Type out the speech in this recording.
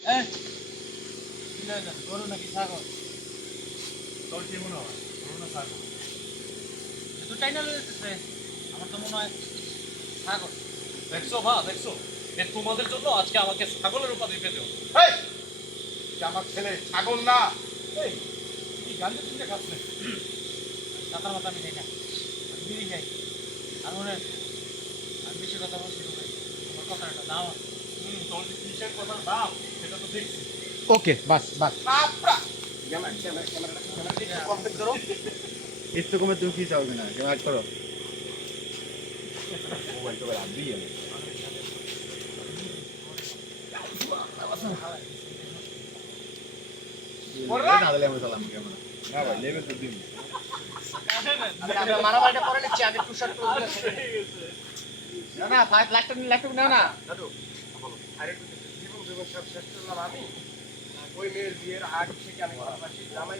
এই কি লাগে গরু নাকি ছাগল? তোর কি মনে হয় গরু না ছাগল? দুটাই না লইতেছে। আমার তো মনে হয় ছাগল। দেখছো দেখছো তোমাদের জন্য আজকে আমাকে ছাগলের উপাধি পেতে হলো। এই যে আমার ছেলে ছাগল না। এই কি গাঞ্জা চিন্তা খাস না? টাকার মতো আমি খাই না, আমি বিড়ি খাই। আর মনে হয় আমি বেশি কথা বলছি তো ভাই, আমার কথার একটা দাম আছে। তোর যে কিসের কথার দাম সেটা তো দেখছি। ওকে বাস বাস আপরা ক্যামেরাটা কন্টাক্ট করো। এর তো কমে তুমি কি চাও না ক্যামেরা করো মোবাইল তো রাখ দিয়ে না দিলে আমি চালাম ক্যামেরা না ভাই লেভেল তো দিন মারামারিটা করে নিচ্ছি আগে তুষার তো না না ফাইভ ল্যাপটপ নাও না দাদু আরে জীবন জীবন সব শেষ করলাম আমি। ওই মেয়ের বিয়ের আগ থেকে আমি জামাই